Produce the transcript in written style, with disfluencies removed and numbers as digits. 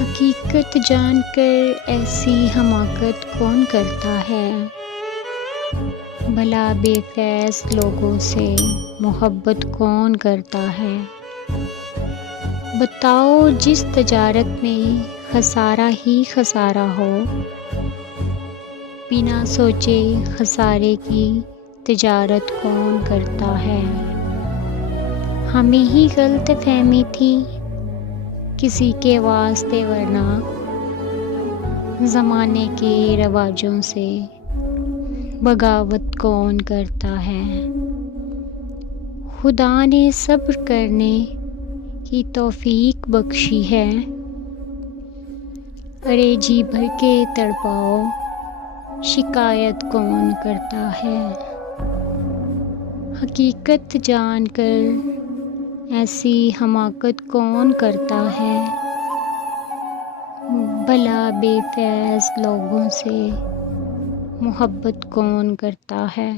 حقیقت جان کر ایسی حماقت کون کرتا ہے؟ بھلا بے فیض لوگوں سے محبت کون کرتا ہے؟ بتاؤ جس تجارت میں خسارہ ہی خسارہ ہو، بنا سوچے خسارے کی تجارت کون کرتا ہے؟ ہمیں ہی غلط فہمی تھی کسی کے واسطے، ورنہ زمانے کے رواجوں سے بغاوت کون کرتا ہے؟ خدا نے صبر کرنے کی توفیق بخشی ہے، ارے جی بھر کے تڑپاؤ شکایت کون کرتا ہے؟ حقیقت جان کر ایسی حماقت کون کرتا ہے؟ بھلا بے فیض لوگوں سے محبت کون کرتا ہے؟